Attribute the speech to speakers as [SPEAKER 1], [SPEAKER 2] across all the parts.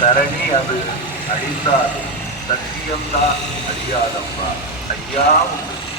[SPEAKER 1] தரணி அது அழிந்தாலும் சத்தியம்தான் அழியாதம்மா. ஐயா
[SPEAKER 2] உங்கள்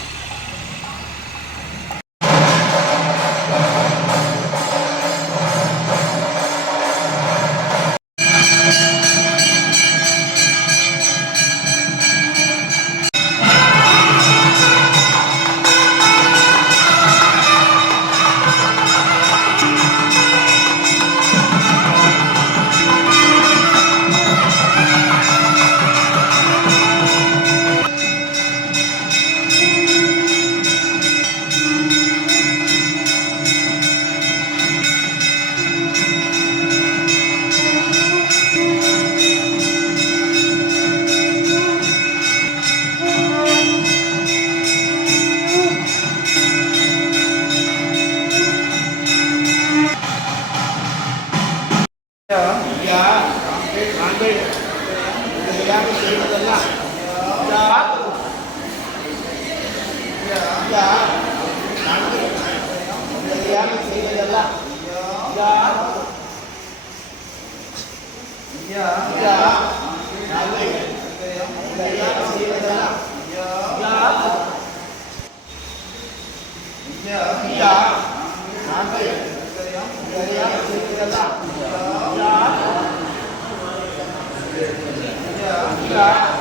[SPEAKER 2] தியானம் செய்வதெல்லாம் தியானம் செய்வதெல்லாம் நாங்கள் தியானம் செய்வதெல்லாம்
[SPEAKER 3] Yeah.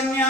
[SPEAKER 2] കന്യാ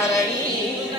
[SPEAKER 2] عليه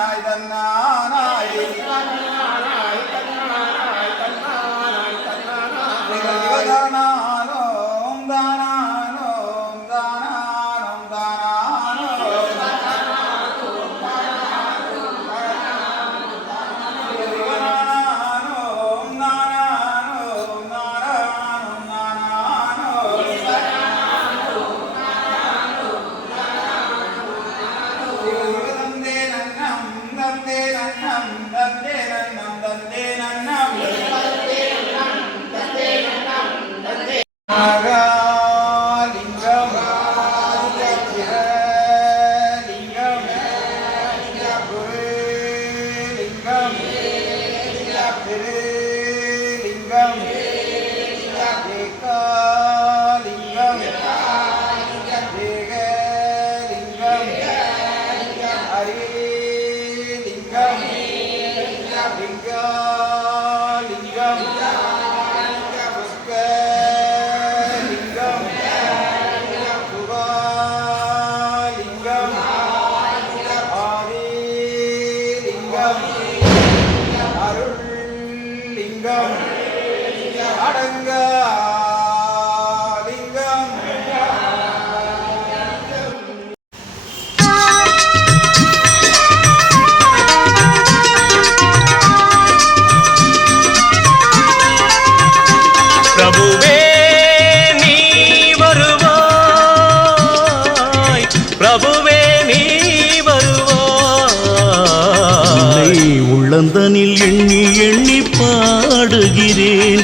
[SPEAKER 2] നായ തന്നാനായി Hare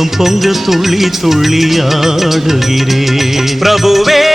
[SPEAKER 3] பெரும் இன்பம் துள்ளி துள்ளி ஆடுகிறேன்.
[SPEAKER 4] பிரபுவே